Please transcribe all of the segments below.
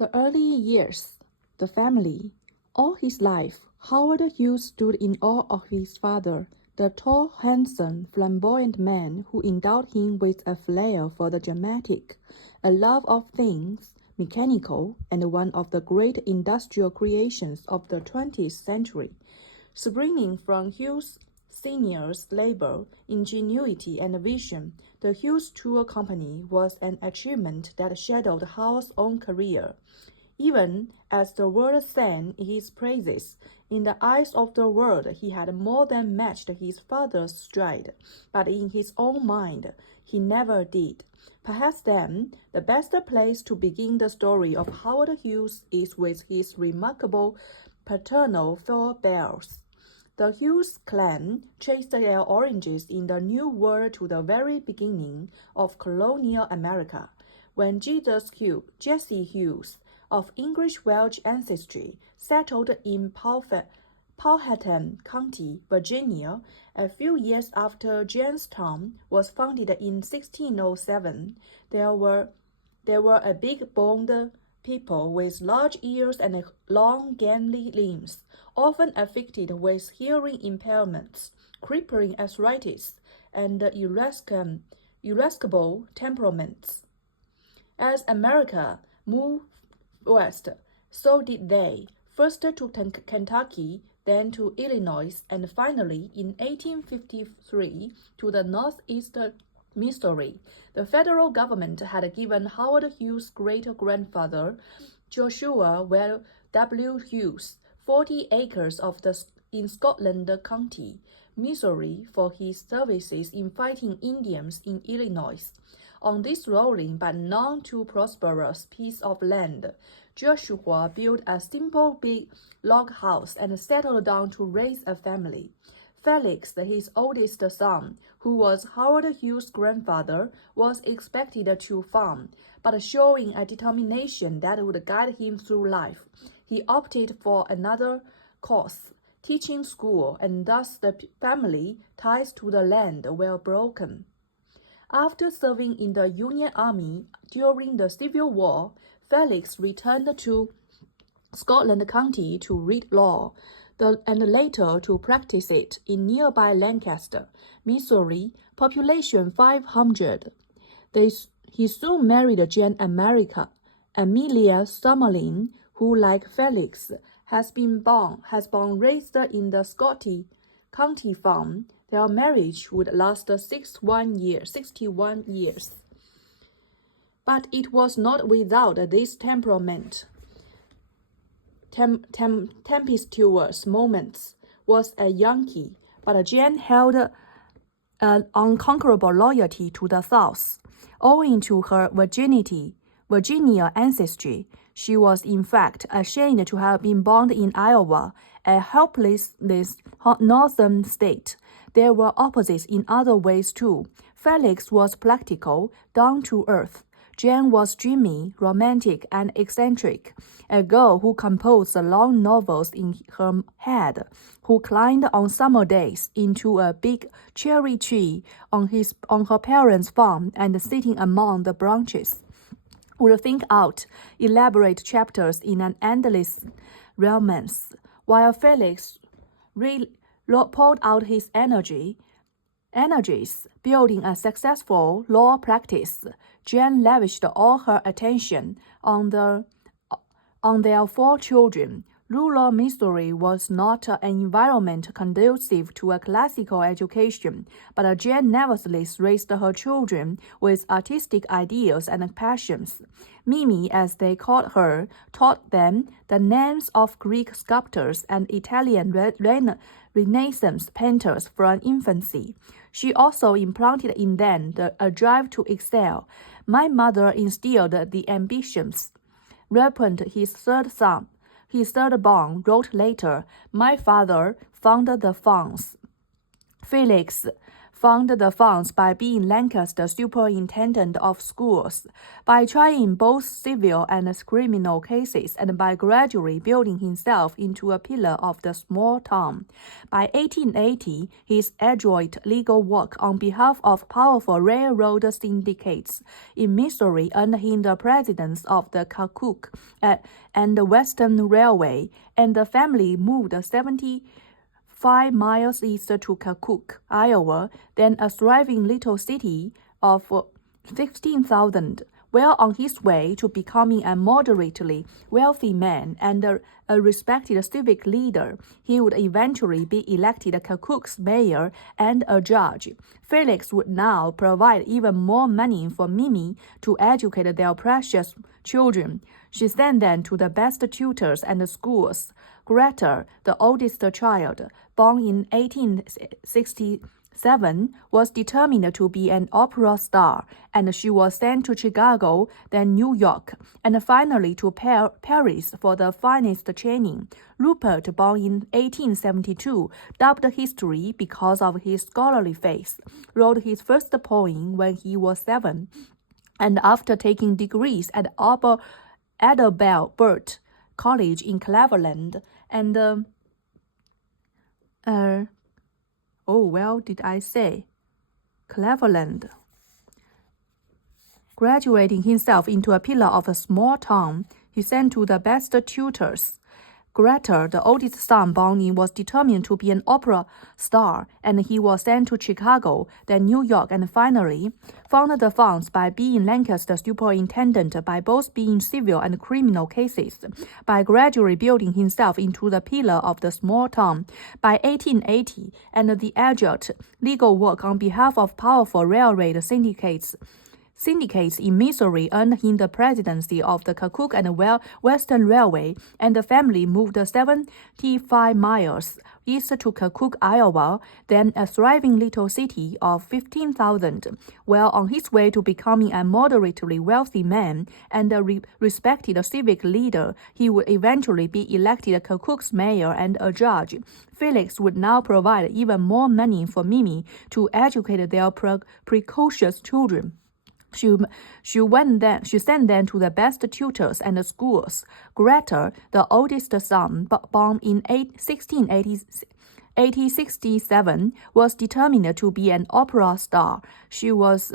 The early years, the family. All his life, Howard Hughes stood in awe of his father, the tall, handsome, flamboyant man who endowed him with a flair for the dramatic, a love of things mechanical, and one of the great industrial creations of the 20th century. Springing from Hughes Sr.'s labor, ingenuity, and vision, the Hughes Tool Company was an achievement that shadowed Howard's own career. Even as the world sang his praises, in the eyes of the world he had more than matched his father's stride, but in his own mind he never did. Perhaps then, the best place to begin the story of Howard Hughes is with his remarkable paternal forebears. The Hughes clan traced their origins in the New World to the very beginning of colonial America, when Jesse Hughes, of English-Welsh ancestry, settled in Powhatan County, Virginia, a few years after Jamestown was founded in 1607. They were a big-boned people with large ears and long, gangly limbs, often afflicted with hearing impairments, crippling arthritis, and irascible temperaments. As America moved west, so did they, first to Kentucky, then to Illinois, and finally, in 1853, to the northeast Missouri. The federal government had given Howard Hughes' great-grandfather, Joshua W. Hughes, 40 acres in Scotland County, Missouri, for his services in fighting Indians in Illinois. On this rolling but none too prosperous piece of land, Joshua built a simple big log house and settled down to raise a family. Felix, his oldest son, who was Howard Hughes' grandfather, was expected to farm, but showing a determination that would guide him through life, he opted for another course, teaching school, and thus the family ties to the land were broken. After serving in the Union Army during the Civil War, Felix returned to Scotland County to read law, and later to practice it in nearby Lancaster, Missouri, population 500. He soon married Jane Amelia Summerlin, who, like Felix, has been raised in the Scotty County farm. Their marriage would last 61 years. But it was not without this tempestuous moments. Was a Yankee, but Jane held an unconquerable loyalty to the South. Owing to her Virginia ancestry, she was in fact ashamed to have been born in Iowa, a helpless northern state. There were opposites in other ways too. Felix was practical, down to earth. Jane was dreamy, romantic, and eccentric, a girl who composed long novels in her head, who climbed on summer days into a big cherry tree on her parents' farm and sitting among the branches, would think out elaborate chapters in an endless romance, while Felix poured out his energies building a successful law practice. Jane lavished all her attention on their 4 children. Rural Missouri was not an environment conducive to a classical education, but Jane nevertheless raised her children with artistic ideals and passions. Mimi, as they called her, taught them the names of Greek sculptors and Italian Renaissance painters from infancy. She also implanted in them a drive to excel. My mother instilled the ambitions. Rupert, his third born, wrote later, "My father founded the funds." Felix found the funds by being Lancaster's superintendent of schools, by trying both civil and criminal cases, and by gradually building himself into a pillar of the small town. By 1880, his adroit legal work on behalf of powerful railroad syndicates in Missouri earned him the presidency of the Kankakee and the Western Railway, and the family moved 75 miles east to Kankakee, Iowa, then a thriving little city of 16,000. While on his way to becoming a moderately wealthy man and a respected civic leader, he would eventually be elected Kankakee's mayor and a judge. Felix would now provide even more money for Mimi to educate their precious children. She sent them to the best tutors and schools. Greta, the oldest child, born in 1867, was determined to be an opera star, and she was sent to Chicago, then New York, and finally to Paris for the finest training. Rupert, born in 1872, dubbed history because of his scholarly face, wrote his first poem when he was 7, and after taking degrees at Adalbert College in Cleveland and Cleveland, graduating himself into a pillar of a small town, he sent to the best tutors. Greta, the oldest son born in, was determined to be an opera star, and he was sent to Chicago, then New York, and finally found the funds by being Lancaster's superintendent, by both being civil and criminal cases, by gradually building himself into the pillar of the small town. By 1880, and the adroit legal work on behalf of powerful railroad syndicates in Missouri earned him the presidency of the Kankakee and Western Railway, and the family moved 75 miles east to Kankakee, Iowa, then a thriving little city of 15,000. While on his way to becoming a moderately wealthy man and a respected civic leader, he would eventually be elected Kankakee's mayor and a judge. Felix would now provide even more money for Mimi to educate their precocious children. She sent them to the best tutors and schools. Greta, the oldest son, born in 1867, was determined to be an opera star. She was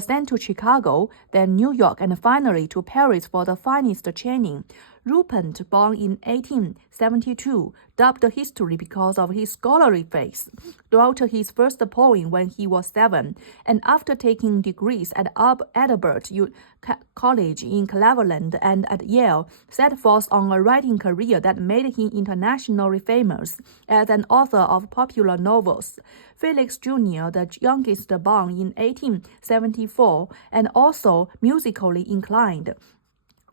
sent to Chicago, then New York, and finally to Paris for the finest training. Rupert, born in 1872, dubbed history because of his scholarly face, wrote his first poem when he was 7, and after taking degrees at Adalbert College in Cleveland and at Yale, set forth on a writing career that made him internationally famous as an author of popular novels. Felix Jr., the youngest, born in 1874, and also musically inclined,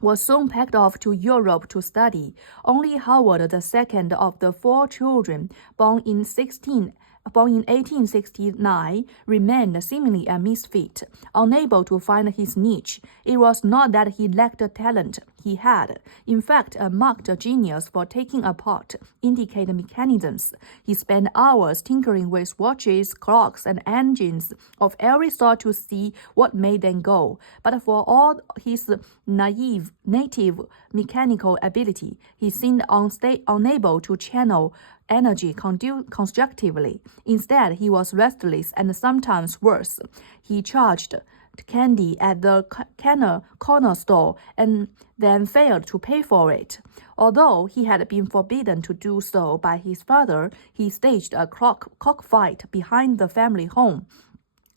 was soon packed off to Europe to study. Only Howard, the second of the 4 children, born in 1869, remained seemingly a misfit, unable to find his niche. It was not that he lacked talent. He had, in fact, a marked genius for taking apart intricate mechanisms. He spent hours tinkering with watches, clocks, and engines of every sort to see what made them go. But for all his native mechanical ability, he seemed unable to channel energy constructively. Instead, he was restless and sometimes worse. He charged candy at the corner store and then failed to pay for it. Although he had been forbidden to do so by his father, he staged a cockfight behind the family home,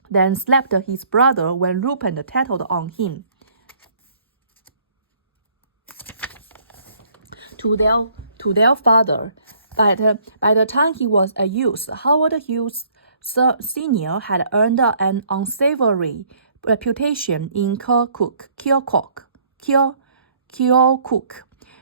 then slapped his brother when Rupert tattled on him. To their father, by the time he was a youth, Howard Hughes Sr. had earned an unsavory reputation in Keokuk.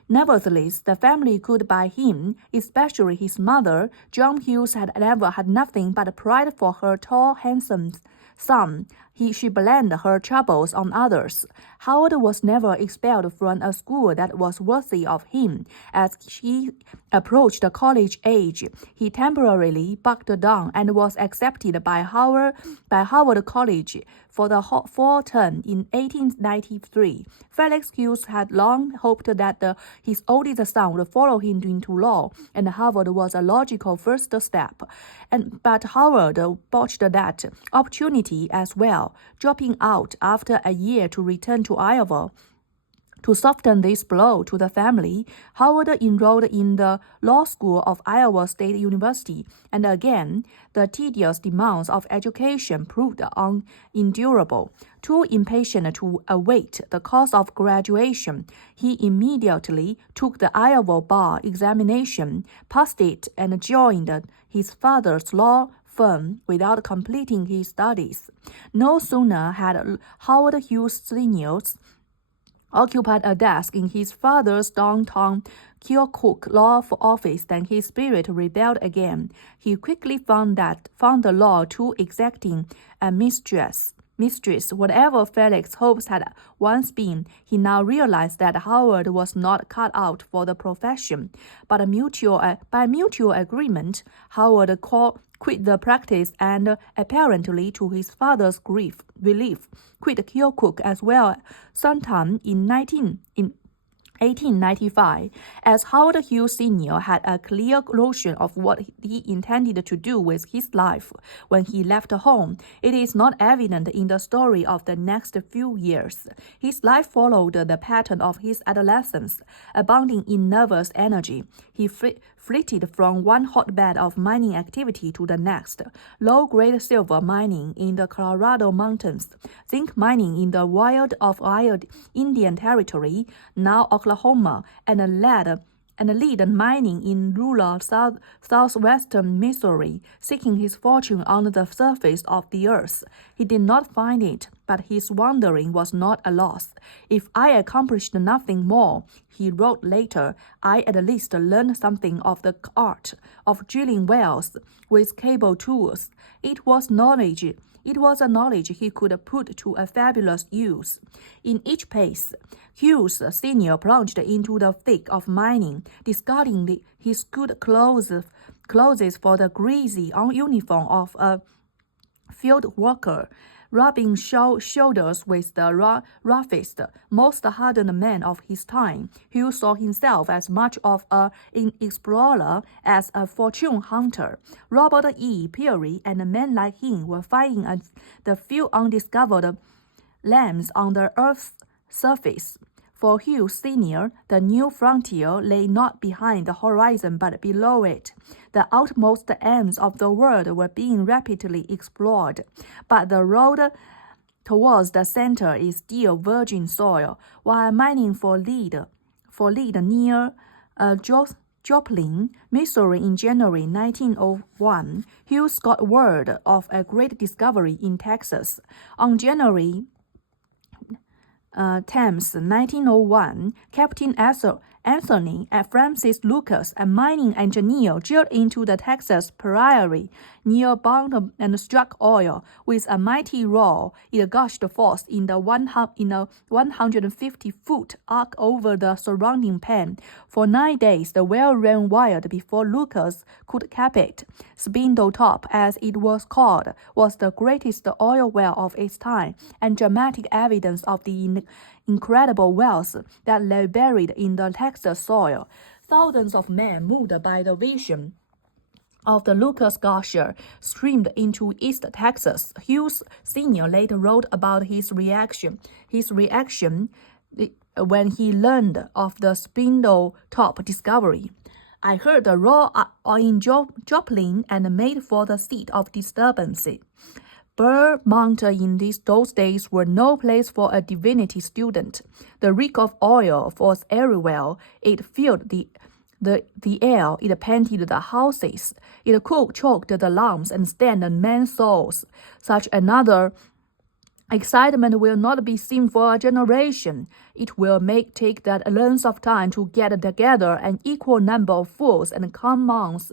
Nevertheless, the family could buy him, especially his mother. John Hughes had never had nothing but pride for her tall, handsome son. She blamed her troubles on others. Howard was never expelled from a school that was worthy of him. As he approached college age, he temporarily bucked down and was accepted by Howard College for the fall term in 1893. Felix Hughes had long hoped that his oldest son would follow him into law, and Harvard was a logical first step. But Howard botched that opportunity as well, dropping out after a year to return to Iowa. To soften this blow to the family, Howard enrolled in the law school of Iowa State University, and again, the tedious demands of education proved unendurable. Too impatient to await the course of graduation, he immediately took the Iowa bar examination, passed it, and joined his father's law firm without completing his studies. No sooner had Howard Hughes Sr. occupied a desk in his father's downtown Keokuk law office than his spirit rebelled again. He quickly found the law too exacting a mistress. Whatever Felix's hopes had once been, he now realized that Howard was not cut out for the profession. But by mutual agreement, Howard quit the practice and, apparently to his father's relief, quit Keokuk as well sometime in 1895, as Howard Hughes Sr. had a clear notion of what he intended to do with his life. When he left home, it is not evident in the story of the next few years. His life followed the pattern of his adolescence, abounding in nervous energy. He flitted from one hotbed of mining activity to the next: low-grade silver mining in the Colorado mountains, zinc mining in the wild of Indian Territory, now Oklahoma, and lead mining in rural southwestern Missouri, seeking his fortune on the surface of the earth. He did not find it, but his wandering was not a loss. "If I accomplished nothing more," he wrote later, "I at least learned something of the art of drilling wells with cable tools. It was a knowledge he could put to a fabulous use." In each case, Hughes Sr. plunged into the thick of mining, discarding his good clothes for the greasy uniform of a field worker, rubbing shoulders with the roughest, most hardened men of his time. Hughes saw himself as much of an explorer as a fortune hunter. Robert E. Peary and men like him were finding the few undiscovered lands on the Earth's surface. For Hughes Sr., the new frontier lay not behind the horizon but below it. The outmost ends of the world were being rapidly explored, but the road towards the center is still virgin soil. While mining for lead near Joplin, Missouri in January 1901, Hughes got word of a great discovery in Texas. On January 10th, 1901, Captain Anthony Francis Lucas, a mining engineer, drilled into the Texas prairie near Bound and struck oil. With a mighty roar, it gushed forth in a 150-foot arc over the surrounding plain. For 9 days, the well ran wild before Lucas could cap it. Spindle Top, as it was called, was the greatest oil well of its time, and dramatic evidence of the incredible wealth that lay buried in the Texas soil. Thousands of men, moved by the vision of the Lucas gusher, streamed into East Texas. Hughes Sr. later wrote about his reaction when he learned of the Spindle Top discovery. "I heard the roar in Joplin and made for the seat of disturbance." Burr Mountain in those days were no place for a divinity student. The reek of oil was everywhere. It filled the air, it painted the houses, it choked the lungs and stained men's souls. Such another excitement will not be seen for a generation. It will take that length of time to get together an equal number of fools and commones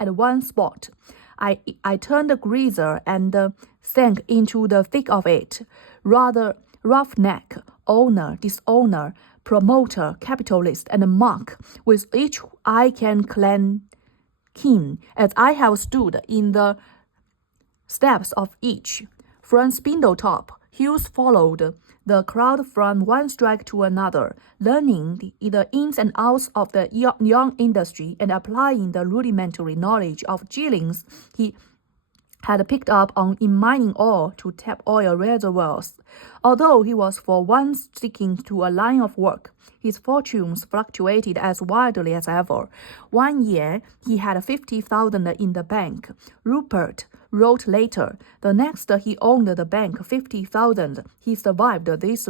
at one spot. I turned greaser and sank into the thick of it. Rather roughneck, owner, disowner, promoter, capitalist, and monk, with each I can claim kin, as I have stood in the steps of each. From Spindletop, Hughes followed the crowd from one strike to another, learning the ins and outs of the young industry and applying the rudimentary knowledge of Jillings he had picked up in mining ore to tap oil reservoirs. Although he was for once sticking to a line of work, his fortunes fluctuated as wildly as ever. One year, he had 50,000 in the bank. Rupert wrote later, the next he owned the bank 50,000. He survived these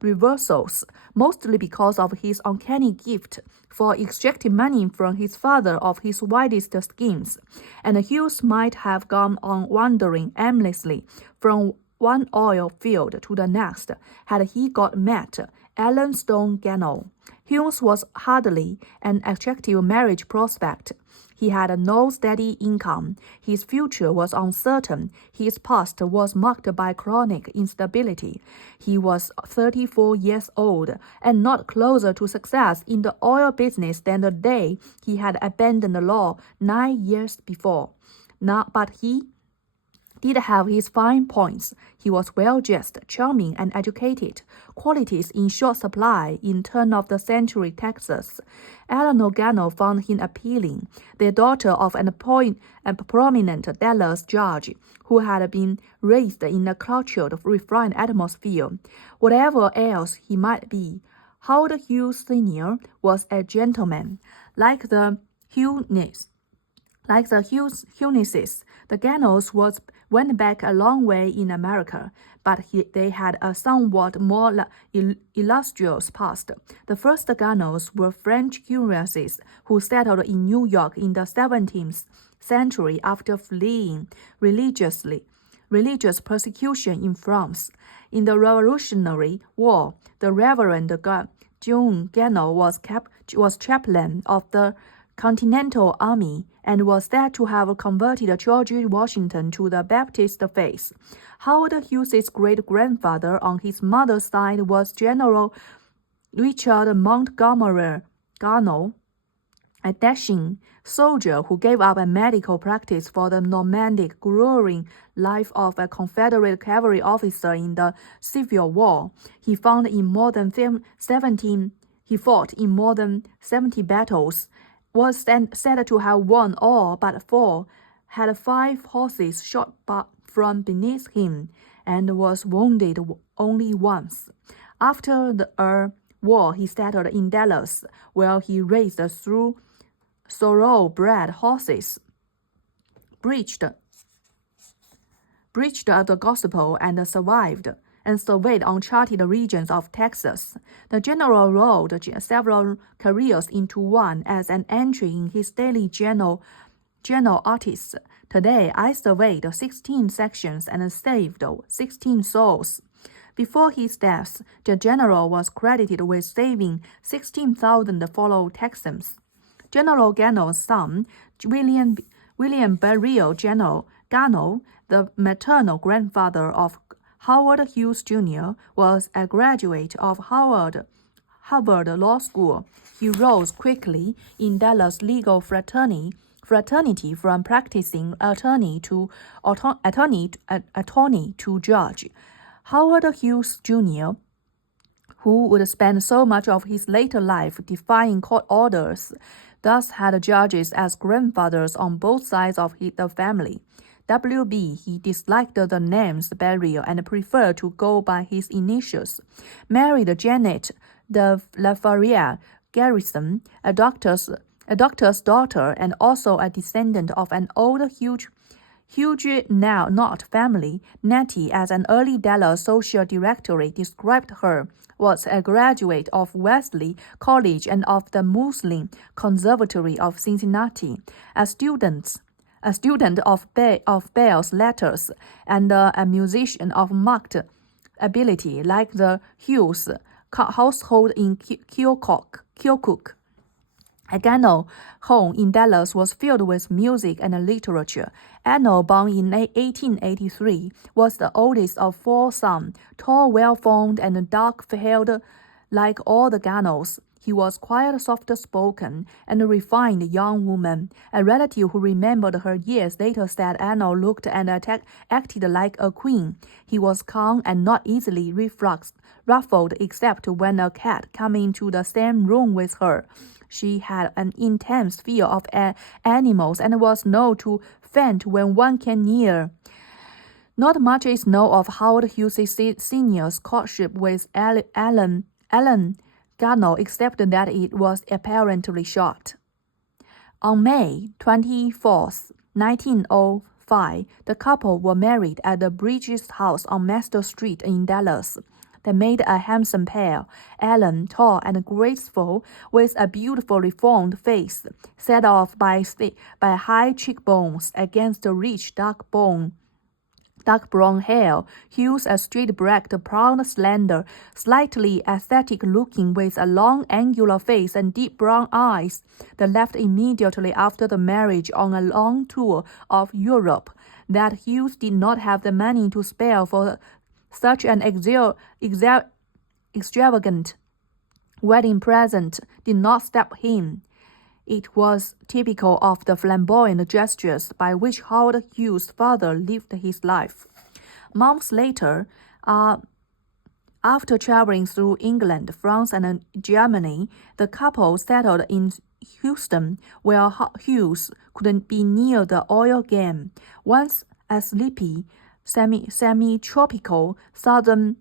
reversals, mostly because of his uncanny gift for extracting money from his father of his wildest schemes, and Hughes might have gone on wandering aimlessly from one oil field to the next had he got met Ellen Stone Gano. Hughes was hardly an attractive marriage prospect. He had no steady income. His future was uncertain. His past was marked by chronic instability. He was 34 years old and not closer to success in the oil business than the day he had abandoned the law 9 years before. But he did have his fine points. He was well-dressed, charming, and educated, qualities in short supply in turn-of-the-century Texas. Eleanor Gano found him appealing, the daughter of a prominent Dallas judge who had been raised in a cultured, refined atmosphere. Whatever else he might be, Howard Hughes Sr. was a gentleman, like the Hugheses. The Ganos went back a long way in America, but they had a somewhat more illustrious past. The first Ganos were French Hugheses who settled in New York in the 17th century after fleeing religious persecution in France. In the Revolutionary War, the Reverend John Gano was chaplain of the Continental Army and was said to have converted George Washington to the Baptist faith. Howard Hughes's great-grandfather on his mother's side was General Richard Montgomery Gano, a dashing soldier who gave up a medical practice for the nomadic, grueling life of a Confederate cavalry officer in the Civil War. He fought in more than 70 battles, was said to have won all but 4, had 5 horses shot from beneath him, and was wounded only once. After the war, he settled in Dallas, where he raised thoroughbred horses, preached the gospel, and surveyed uncharted regions of Texas. The general rolled several careers into one as an entry in his daily journal artists. Today, I surveyed 16 sections and saved 16 souls. Before his death, the general was credited with saving 16,000 fellow Texans. General Gano's son, William Barrio Gano, the maternal grandfather of Howard Hughes Jr., was a graduate of Harvard Law School. He rose quickly in Dallas' legal fraternity from practicing attorney to judge. Howard Hughes Jr., who would spend so much of his later life defying court orders, thus had judges as grandfathers on both sides of the family. W.B. He disliked the names Barrio and preferred to go by his initials. Married Janet de Lafaria Garrison, a doctor's daughter and also a descendant of an old Huguenot family. Nettie, as an early Dallas social directory described her, was a graduate of Wesley College and of the Muslim Conservatory of Cincinnati. A student of Bell's letters, and a musician of marked ability, like the Hughes household in Keokuk. Gano home in Dallas was filled with music and literature. Eno, born in 1883, was the oldest of four sons, tall, well-formed, and dark-haired like all the Ganos. He was quite soft-spoken and a refined young woman. A relative who remembered her years later said Eno looked and acted like a queen. He was calm and not easily ruffled except when a cat came into the same room with her. She had an intense fear of animals and was known to faint when one came near. Not much is known of Howard Hughes Sr.'s courtship with Ellen Gano, except that it was apparently short. On May 24, 1905, the couple were married at the Bridges House on Master Street in Dallas. They made a handsome pair. Ellen, tall and graceful, with a beautifully formed face, set off by high cheekbones against a rich dark brown hair. Hughes, a straight-backed, proud, slender, slightly aesthetic-looking, with a long, angular face and deep brown eyes. They left immediately after the marriage on a long tour of Europe. That Hughes did not have the money to spare for such an extravagant wedding present did not stop him. It was typical of the flamboyant gestures by which Howard Hughes' father lived his life. Months later, after traveling through England, France, and Germany, the couple settled in Houston, where Hughes could be near the oil game. Once a sleepy, semi-tropical southern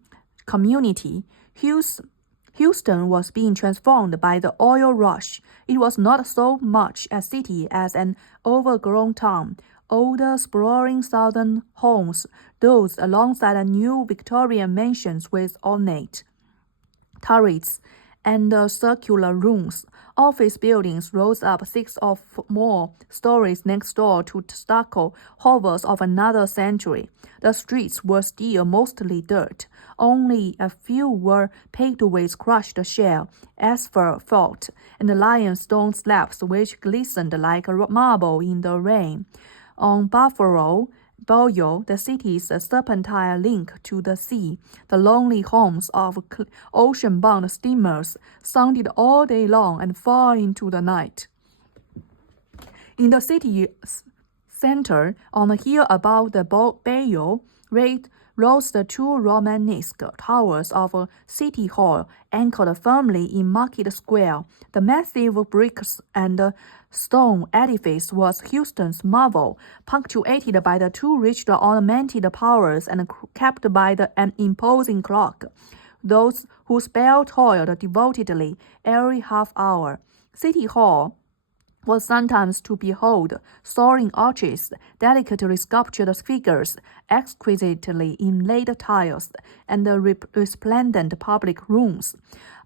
community, Houston was being transformed by the oil rush. It was not so much a city as an overgrown town. Older, sprawling southern homes dozed alongside new Victorian mansions with ornate turrets and circular rooms. Office buildings rose up 6 or more stories next door to stucco hovels of another century. The streets were still mostly dirt. Only a few were paved with crushed shell, asphalt, and limestone slabs which glistened like marble in the rain. On Buffalo Bayou, the city's serpentine link to the sea, the lonely homes of ocean-bound steamers sounded all day long and far into the night. In the city center, on a hill above the bayou, rose the two Romanesque towers of City Hall, anchored firmly in Market Square. The massive bricks and stone edifice was Houston's marvel, punctuated by the two richly ornamented towers and capped by an imposing clock. Those whose bell tolled devotedly every half hour. City Hall was sometimes to behold soaring arches, delicately sculptured figures, exquisitely inlaid tiles, and resplendent public rooms.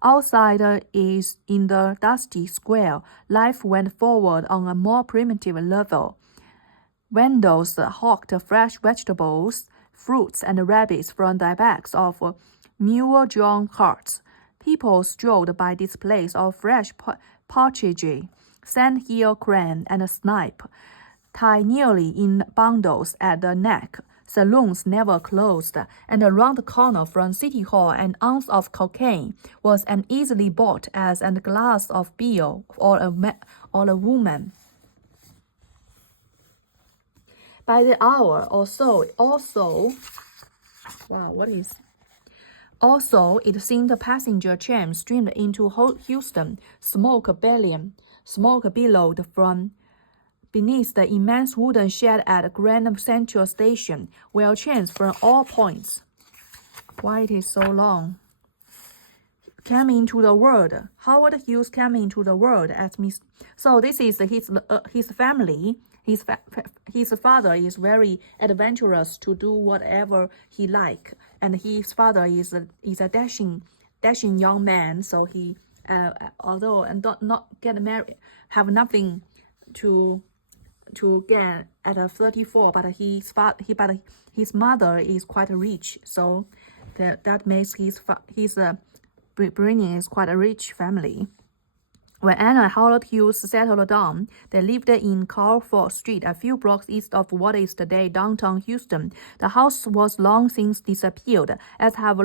Outside is in the dusty square, life went forward on a more primitive level. Vendors hawked fresh vegetables, fruits, and rabbits from the backs of mule-drawn carts. People strolled by displays of fresh partridge, sandhill crane, and snipe, tied nearly in bundles at the neck. Saloons never closed, and around the corner from City Hall an ounce of cocaine was as easily bought as a glass of beer or a woman. By the hour or so, Also, it seemed the passenger train streamed into Houston. Smoke billowed from beneath the immense wooden shed at Grand Central Station, where trains from all points. Why it is so long? Came into the world. Howard Hughes came into the world as Miss. So this is his family. His father is very adventurous to do whatever he like, and his father is a dashing young man. So he, although and not get married, have nothing to get at 34, but his mother is quite rich, so that makes his bringing is quite a rich family. When Anna and Howard Hughes settled down, they lived in Carford Street, a few blocks east of what is today downtown Houston. The house was long since disappeared, as have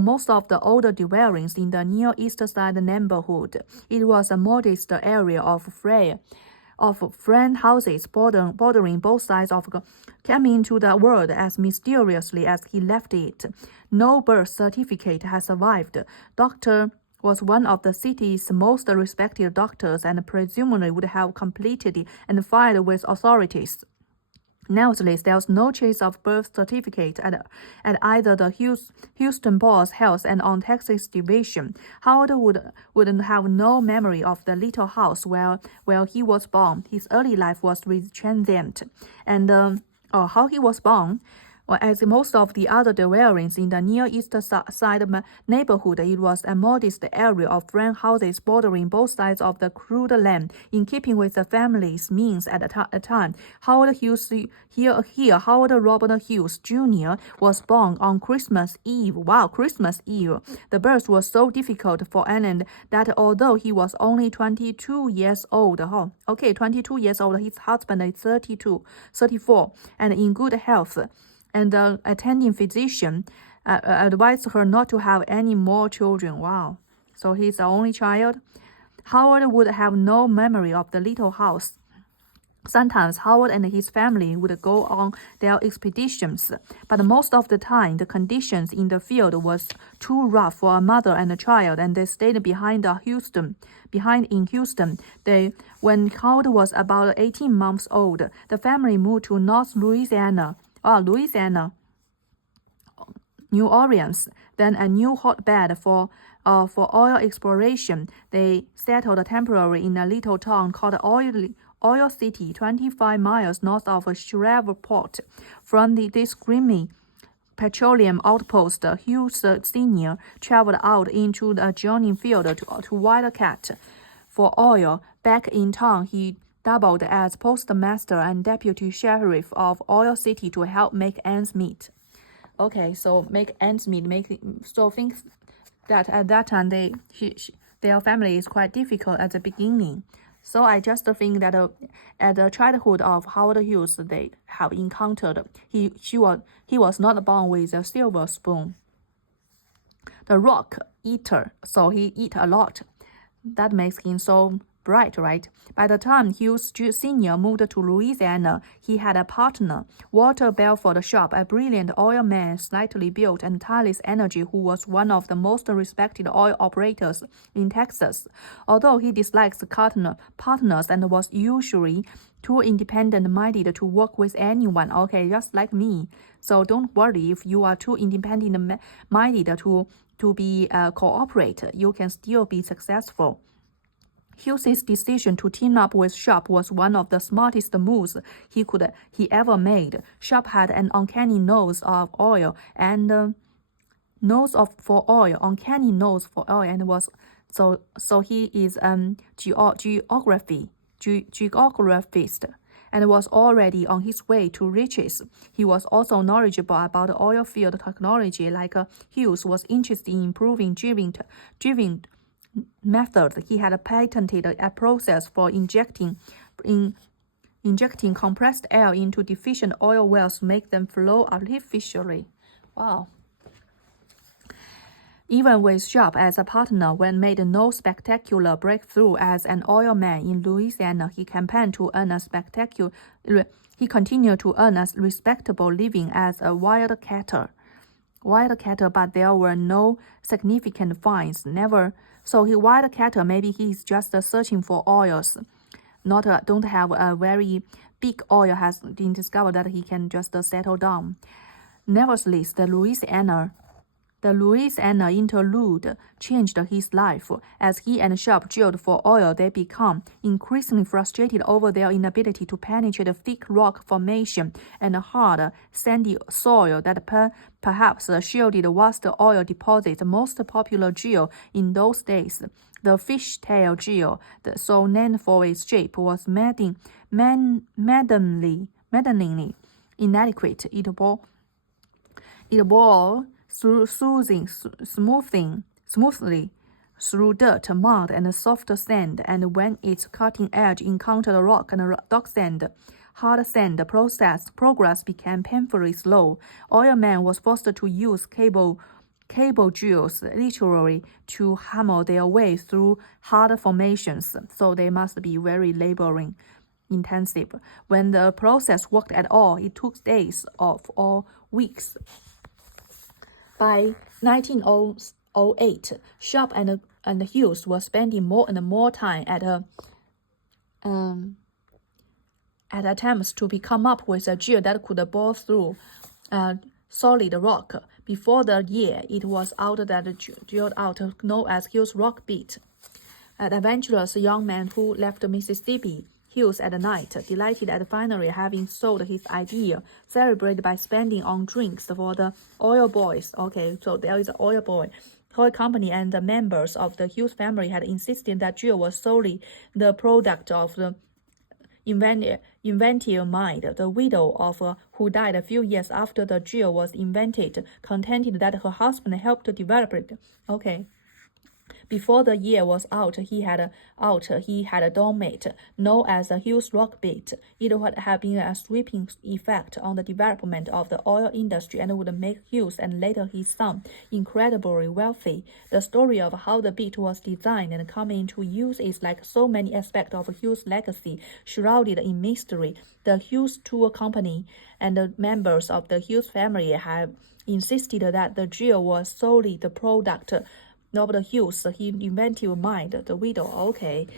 most of the older dwellings in the Near East Side neighborhood. It was a modest area of friend houses bordering both sides of came into the world as mysteriously as he left it. No birth certificate has survived. Dr. was one of the city's most respected doctors and presumably would have completed and filed with authorities. Nevertheless, there was no trace of birth certificate at either the Houston Boys Health and on Texas Division. Howard would have no memory of the little house where he was born. His early life was transient, and how he was born. Well, as most of the other dwellings in the Near East Side neighborhood, it was a modest area of frame houses bordering both sides of the crude land, in keeping with the family's means at the time. Howard Robert Hughes Jr. was born on Christmas Eve. Wow, Christmas Eve. The birth was so difficult for Alan that although he was only 22 years old, 22 years old, his husband is 34, and in good health, and the attending physician advised her not to have any more children. Wow. So he's the only child. Howard would have no memory of the little house. Sometimes Howard and his family would go on their expeditions, but most of the time the conditions in the field was too rough for a mother and a child, and they stayed behind in Houston. When Howard was about 18 months old, the family moved to North Louisiana, New Orleans, then a new hotbed for oil exploration. They settled temporarily in a little town called Oil City, 25 miles north of Shreveport. From this grimy petroleum outpost, Hughes Sr. traveled out into the adjoining field to Wildcat for oil. Back in town, he doubled as postmaster and deputy sheriff of Oil City to help make ends meet. Okay, so make ends meet, so things that at that time their family is quite difficult at the beginning. So I just think that at the childhood of Howard Hughes, they have encountered he was not born with a silver spoon. The rock eater, so he eat a lot. That makes him so bright, right? By the time Hughes Sr. moved to Louisiana, he had a partner, Walter Belford Sharp, a brilliant oil man, slightly built and tireless energy, who was one of the most respected oil operators in Texas. Although he dislikes partners and was usually too independent-minded to work with anyone, okay, just like me. So don't worry if you are too independent-minded to be cooperate. You can still be successful. Hughes' decision to team up with Sharp was one of the smartest moves he ever made. Sharp had an uncanny nose for oil, and was so he is geographist and was already on his way to riches. He was also knowledgeable about oil field technology. Like Hughes was interested in improving drilling methods. He had patented a process for injecting compressed air into deficient oil wells to make them flow artificially. Wow. Even with Sharp as a partner, when made no spectacular breakthrough as an oil man in Louisiana, he continued to earn a respectable living as a wildcatter, but there were no significant finds. So he wildcatter, maybe he's just searching for oils, don't have a very big oil has been discovered that he can just settle down. Nevertheless, the Louisiana interlude changed his life. As he and Sharp drilled for oil, they became increasingly frustrated over their inability to penetrate the thick rock formation and hard, sandy soil that perhaps shielded vast oil deposits. The most popular drill in those days, the fishtail drill, so named for its shape, was maddeningly inadequate. It bore smoothly through dirt, mud, and soft sand, and when its cutting edge encountered rock and dark sand, hard sand, progress became painfully slow. Oilmen was forced to use cable drills literally to hammer their way through hard formations, so they must be very laboring intensive. When the process worked at all, it took days or weeks. By 1908, Sharp and Hughes were spending more and more time at attempts to come up with a drill that could bore through solid rock. Before the year, it was out that drilled out known as Hughes Rock Beat. An adventurous young man who left Mississippi, Hughes at night, delighted at finally having sold his idea, celebrated by spending on drinks for the oil boys. Okay, so there is an oil boy. Toy company and the members of the Hughes family had insisted that drill was solely the product of the inventive mind. The widow of who died a few years after the drill was invented, contended that her husband helped develop it. Okay. Before the year was out, he had a doormate known as the Hughes Rock Beat. It would have been a sweeping effect on the development of the oil industry and would make Hughes and later his son incredibly wealthy. The story of how the beat was designed and come into use is like so many aspects of Hughes' legacy, shrouded in mystery. The Hughes Tool Company and the members of the Hughes family have insisted that the drill was solely the product of the Hughes, his inventive mind. The widow. Okay.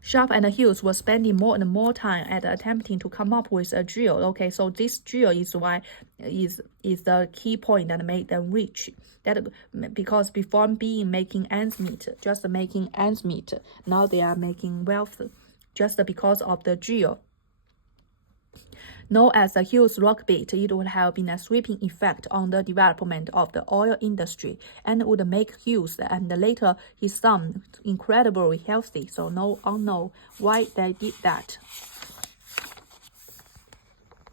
Sharp and Hughes were spending more and more time at attempting to come up with a drill. Okay, so this drill is the key point that made them rich. That because before making ends meet, just making ends meet, now they are making wealth, just because of the drill. Known as the Hughes Rock Beat, it would have been a sweeping effect on the development of the oil industry and would make Hughes and later his son incredibly healthy. So no unknown why they did that.